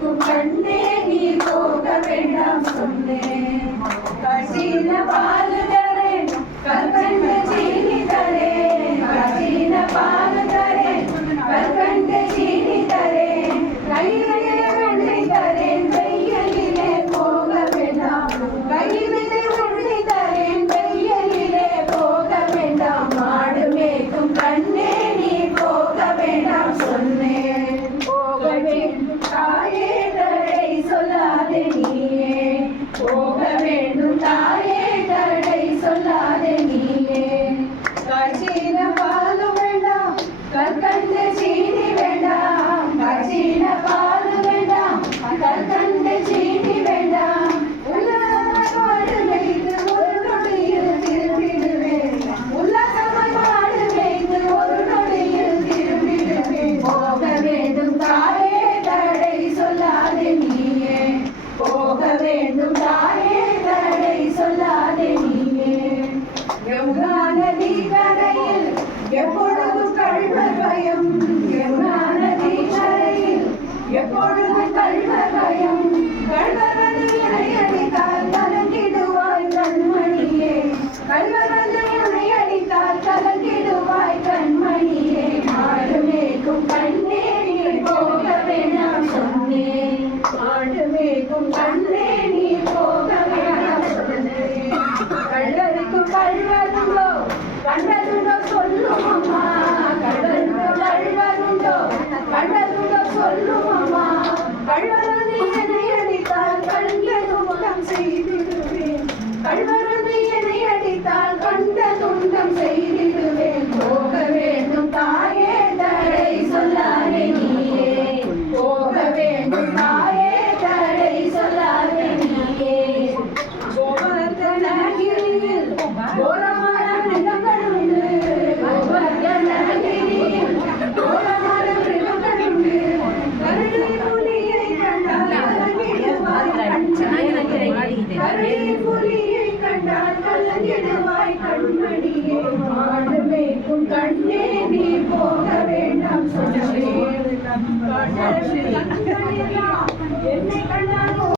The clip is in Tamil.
மேய்க்கும் கண்ணே நீ போக வேண்டாம் சொன்னேன். காய்ச்சின பால் தரேன் கற்கண்ட சீனி தரேன், காய்ச்சின பால் தரேன் கற்கண்ட சீனி தரேன், கையிலே வெள்ளை தரேன் வெயிலிலே போக வேண்டாம், கையிலே வெள்ளை தரேன் வெயிலிலே போக வேண்டாம். மாடு மேய்க்கும் கண்ணே நீ போக வேண்டாம் சொன்னேன். போக வேண்டும் தாயே தடை சொல்லாதே நீயே, போக வேண்டும் தாயே தடை சொல்லாதே நீயே. காய்ச்சின பால் வேண்டாம் கற்கண்ட சீனி வேண்டாம், காய்ச்சின பால் வேண்டாம் கற்கண்ட சீனி வேண்டாம். உல்லாசமாடு மேய்த்து ஒரு நொடியில் திரும்பிடுவேன், உல்லாசமாய் மாடு மேய்த்து ஒரு நொடியில் திரும்பிடுவேன். போக வேண்டும் தாயே தடை சொல்லாதே நீயே, போக வேண்டும் தாயே தடை சொல்லாதே நீயே. யமுனா நதி கரையில் எப்பொழுதும் கள்வர் பயம், யமுனா நதி கரையில் எப்பொழுதும் கள்வர் பயம். கள்வர் வந்து என்னை அடித்தால் கலங்கிடுவாய் கண்மணியே, கள்வர் வந்து என்னை அடித்தால் கலங்கிடுவாய் கண்மணியே. மாடு மேய்க்கும் கண்ணே நீ போக வேண்டாம் சொன்னேன், மாடு மேய்க்கும் கண்ணே நீ போக வேண்டாம் சொன்னேன். கள்ளருக்கு கள்வருண்டோ கண்டதுண்டோ சொல்லும் அம்மா, கள்ளருக்கு கள்வருண்டோ கண்டதுண்டோ சொல்லும் அம்மா. கள்வரது என்னை அடித்தால் கண்டதுண்டம் செய்திடுவேன், கள்வரது என்னை அடித்தால் கண்டதுண்டம் செய்திடுவேன். போக வேண்டும் தாயே தடை சொல்லாதே நீயே, போக வேண்டும் தாயே தடை சொல்லாதே நீயே. கோவர்தனகிரியில் கோரமான மிருகங்கள் உண்டு, கோவர்தனகிரியில் கோரமான மிருகங்கள் உண்டு. கரடி புலியை கண்டால் கலங்கிடுவாய் கண்மணியே, கரடி புலியை கண்டால் கலங்கிடுவாய் கண்மணியே. மாடு மேய்க்கும் கண்ணே நீ போக வேண்டாம் சொன்னேன்.